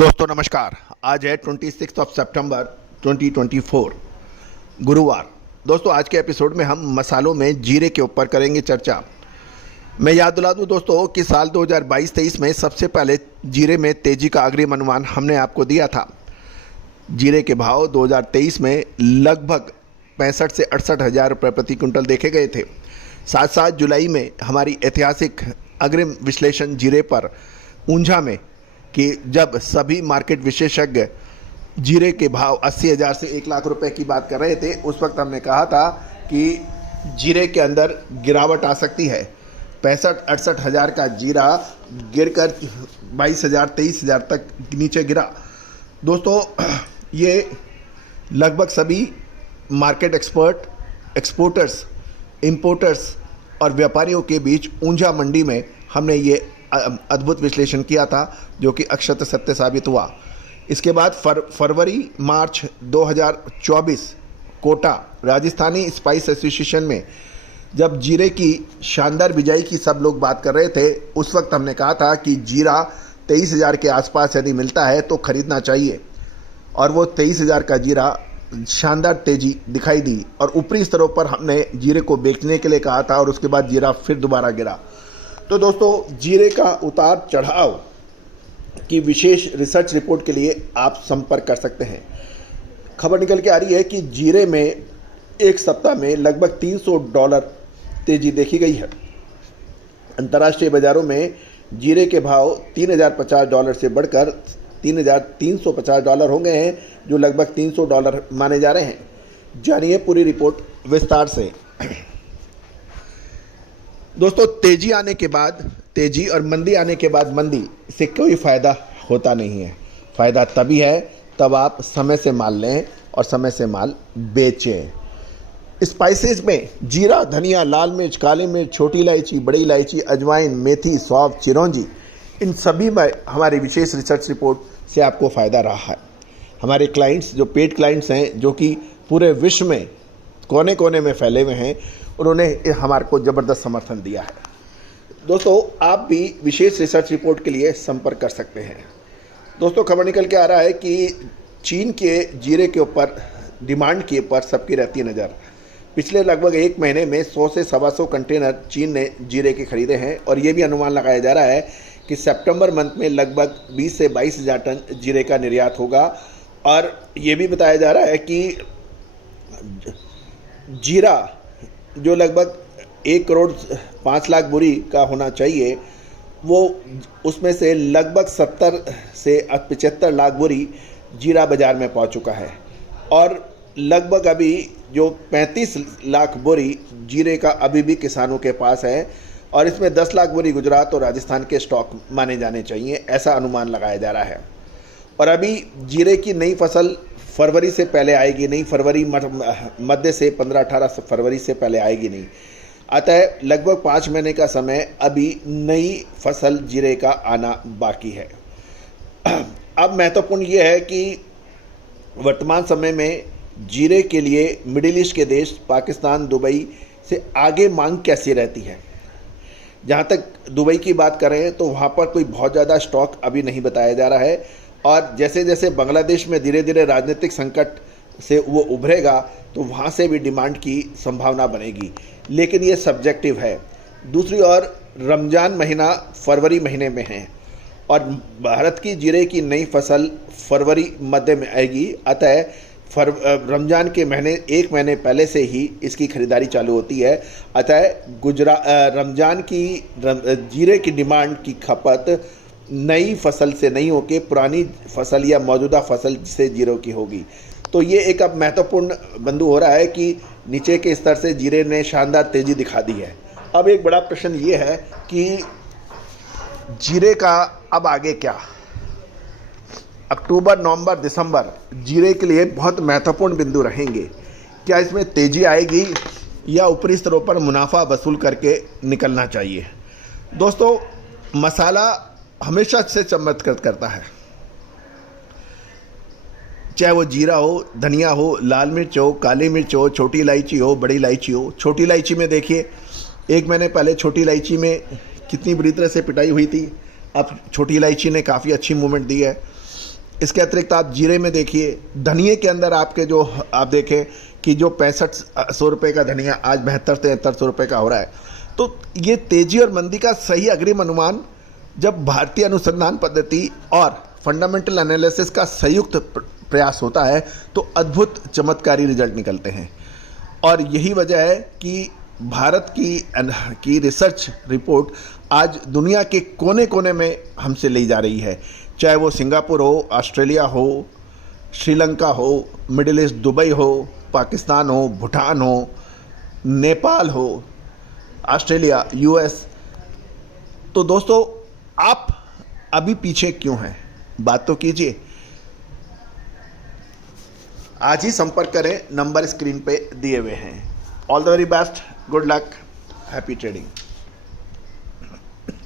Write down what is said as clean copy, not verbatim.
दोस्तों नमस्कार। आज है 26 सितंबर 2024 गुरुवार। दोस्तों आज के एपिसोड में हम मसालों में जीरे के ऊपर करेंगे चर्चा। मैं याद दिला दूं दोस्तों कि साल 2022-23 में सबसे पहले जीरे में तेजी का अग्रिम अनुमान हमने आपको दिया था। जीरे के भाव 2023 में लगभग 65 से 68 हज़ार रुपये प्रति क्विंटल देखे गए थे। साथ साथ जुलाई में हमारी ऐतिहासिक अग्रिम विश्लेषण जीरे पर ऊंझा में कि जब सभी मार्केट विशेषज्ञ जीरे के भाव 80,000 से 1 लाख रुपए की बात कर रहे थे, उस वक्त हमने कहा था कि जीरे के अंदर गिरावट आ सकती है। 65-68 हज़ार का जीरा गिरकर 22,000 23,000 तक नीचे गिरा। दोस्तों ये लगभग सभी मार्केट एक्सपर्ट, एक्सपोर्टर्स, इंपोर्टर्स और व्यापारियों के बीच ऊंझा मंडी में हमने ये अद्भुत विश्लेषण किया था, जो कि अक्षत सत्य साबित हुआ। इसके बाद फरवरी मार्च 2024 कोटा राजस्थानी स्पाइस एसोसिएशन में जब जीरे की शानदार बिजाई की सब लोग बात कर रहे थे, उस वक्त हमने कहा था कि जीरा 23,000 के आसपास यदि मिलता है तो खरीदना चाहिए। और वो 23,000 का जीरा शानदार तेजी दिखाई दी और ऊपरी स्तरों पर हमने जीरे को बेचने के लिए कहा था और उसके बाद जीरा फिर दोबारा गिरा। तो दोस्तों जीरे का उतार चढ़ाव की विशेष रिसर्च रिपोर्ट के लिए आप संपर्क कर सकते हैं। खबर निकल के आ रही है कि जीरे में एक सप्ताह में लगभग $300 तेजी देखी गई है। अंतर्राष्ट्रीय बाजारों में जीरे के भाव $3,050 से बढ़कर $3,350 हो गए हैं, जो लगभग $300 माने जा रहे हैं। जानिए पूरी रिपोर्ट विस्तार से। दोस्तों तेजी आने के बाद तेजी और मंदी आने के बाद मंदी से कोई फ़ायदा होता नहीं है। फ़ायदा तभी है तब आप समय से माल लें और समय से माल बेचें। स्पाइसेस में जीरा, धनिया, लाल मिर्च, काली मिर्च, छोटी इलायची, बड़ी इलायची, अजवाइन, मेथी, सौंफ, चिरौंजी, इन सभी में हमारी विशेष रिसर्च रिपोर्ट से आपको फ़ायदा रहा है। हमारे क्लाइंट्स जो पेड क्लाइंट्स हैं, जो कि पूरे विश्व में कोने कोने में फैले हुए हैं, उन्होंने हमारे को ज़बरदस्त समर्थन दिया है। दोस्तों आप भी विशेष रिसर्च रिपोर्ट के लिए संपर्क कर सकते हैं। दोस्तों खबर निकल के आ रहा है कि चीन के जीरे के ऊपर डिमांड के ऊपर सबकी रहती नज़र। पिछले लगभग 1 महीने में 100 से 125 कंटेनर चीन ने जीरे के खरीदे हैं और ये भी अनुमान लगाया जा रहा है कि सितंबर मंथ में लगभग 20 से 22,000 टन जीरे का निर्यात होगा। और ये भी बताया जा रहा है कि जीरा जो लगभग 1 करोड़ 5 लाख बोरी का होना चाहिए, वो उसमें से लगभग 70 से 75 लाख बोरी जीरा बाज़ार में पहुंच चुका है। और लगभग अभी जो 35 लाख बोरी जीरे का अभी भी किसानों के पास है और इसमें 10 लाख बोरी गुजरात और राजस्थान के स्टॉक माने जाने चाहिए, ऐसा अनुमान लगाया जा रहा है। और अभी जीरे की नई फसल फरवरी से पहले आएगी नहीं, फरवरी मध्य से 15-18 फरवरी से पहले आएगी नहीं। अतः लगभग 5 महीने का समय अभी नई फसल जीरे का आना बाकी है। अब महत्वपूर्ण ये है कि वर्तमान समय में जीरे के लिए मिडिल ईस्ट के देश पाकिस्तान, दुबई से आगे मांग कैसी रहती है। जहाँ तक दुबई की बात करें तो वहाँ पर कोई बहुत ज़्यादा स्टॉक अभी नहीं बताया जा रहा है। और जैसे जैसे बांग्लादेश में धीरे धीरे राजनीतिक संकट से वो उभरेगा तो वहाँ से भी डिमांड की संभावना बनेगी, लेकिन ये सब्जेक्टिव है। दूसरी ओर रमज़ान महीना फरवरी महीने में है और भारत की जीरे की नई फसल फरवरी मध्य में आएगी। अतः रमज़ान के महीने 1 महीने पहले से ही इसकी खरीदारी चालू होती है। अतः रमज़ान की जीरे की डिमांड की खपत नई फसल से नहीं होकर पुरानी फसल या मौजूदा फसल से जीरो की होगी। तो ये एक अब महत्वपूर्ण बिंदु हो रहा है कि नीचे के स्तर से जीरे ने शानदार तेजी दिखा दी है। अब एक बड़ा प्रश्न ये है कि जीरे का अब आगे क्या। अक्टूबर, नवंबर, दिसंबर जीरे के लिए बहुत महत्वपूर्ण बिंदु रहेंगे। क्या इसमें तेजी आएगी या ऊपरी स्तरों पर मुनाफा वसूल करके निकलना चाहिए। दोस्तों मसाला हमेशा से चमत्कार करता है, चाहे वो जीरा हो, धनिया हो, लाल मिर्च हो, काली मिर्च हो, छोटी इलायची हो, बड़ी इलायची हो। छोटी इलायची में देखिए 1 महीने पहले छोटी इलायची में कितनी बुरी तरह से पिटाई हुई थी। अब छोटी इलायची ने काफ़ी अच्छी मूवमेंट दी है। इसके अतिरिक्त आप जीरे में देखिए, धनिए के अंदर आपके जो आप देखें कि जो 6500 रुपये का धनिया आज 7200-7300 रुपये का हो रहा है। तो ये तेजी और मंदी का सही अग्रिम अनुमान जब भारतीय अनुसंधान पद्धति और फंडामेंटल एनालिसिस का संयुक्त प्रयास होता है तो अद्भुत चमत्कारी रिजल्ट निकलते हैं। और यही वजह है कि भारत की रिसर्च रिपोर्ट आज दुनिया के कोने कोने में हमसे ली जा रही है, चाहे वो सिंगापुर हो, ऑस्ट्रेलिया हो, श्रीलंका हो, मिडिल ईस्ट दुबई हो, पाकिस्तान हो, भूटान हो, नेपाल हो, ऑस्ट्रेलिया, यूएस। तो दोस्तों आप अभी पीछे क्यों हैं? बात तो कीजिए। आज ही संपर्क करें, नंबर स्क्रीन पे दिए हुए हैं। All the very best, good luck, happy trading.